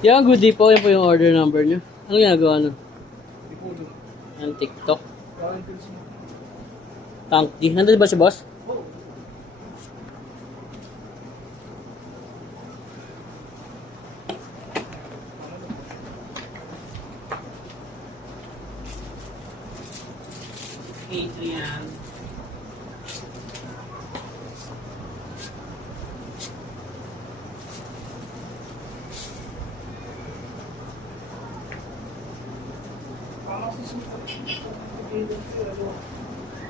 Yung goodie po, yan po yung order number nyo. Ano ginagawa nun? Ipulo. Ang TikTok. Kaya bilis mo. Tank D. Nandun ba si boss? Oo. Okay, ito yan. Parang susunod.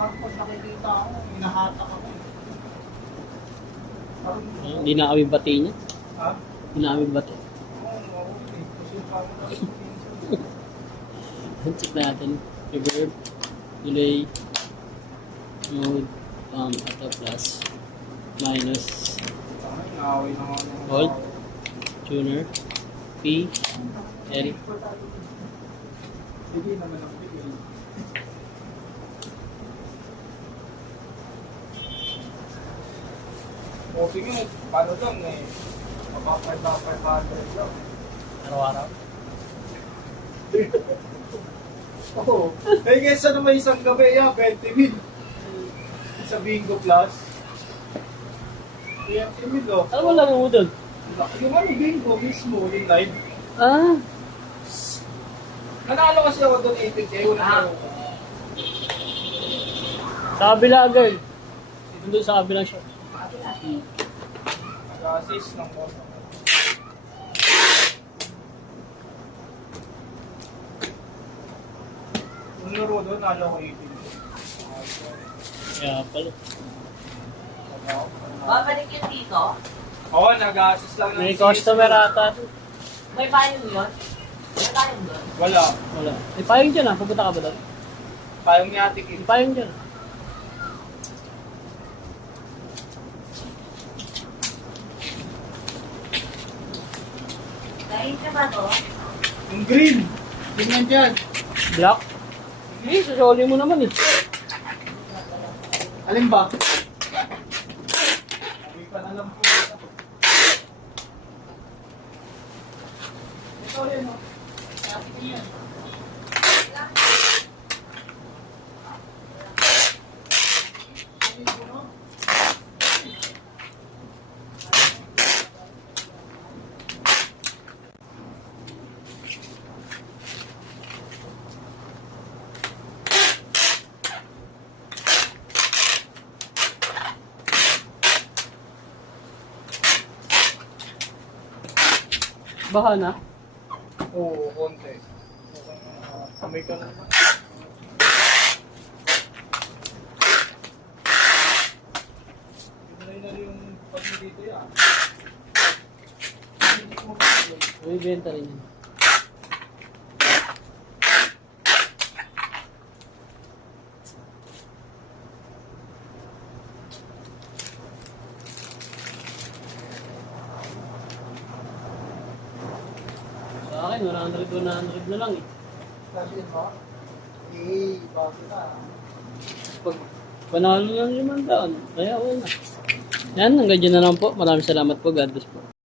Pag nakikita ako, hinahatak ako. Parang, Hindi na kami bati niya. ha? Hindi na kami bati. Oo, okay. Susunod ako na. Check natin. Reverb, delay, mode, auto plus, minus, Naaway na nga naman. hold, tuner, P, edit. Hindi naman ang bigay. O sige, paano lang eh. Mapapay-500 lang. Araw-araw. Oo. Eh, kesa naman isang gabi, 20 mil. Sa Bingo Plus. 20 mil, oh. Ano mo laro mo doon? Yung ano, Bingo mismo, yung live. Ah, Nanalo kasi ako doon 18K. sa kabila girl. Dito doon sa kabilang shop. Nag-assist ng boss. Yung laro doon, nalo ko 18K. Kaya pala. Babalik yun dito? Oo, nag-assist lang ng May CS. customer ata. May payong yun? May payong doon? Wala. Wala. May payong dyan ah. Pupunta ka ba doon? Payong ni Ate Kim. May payong dyan. Dahil ka ba to? Yung green. Tingnan dyan. Black? Hindi, sasoli mo naman eh. Alin ba? Hindi pa alam po. Ito rin, no? Ate Kim yan. Baha na. Oo, konti. Kamay ka naman. Pinay na rin yung pag dito yan. May benta rin yan. Sa akin, 100 na lang eh. Sabi mo? Eh, bakit na? Pag panalo lang 500, kaya wala. Yan, hanggang dyan na lang po. Maraming salamat po. God bless po.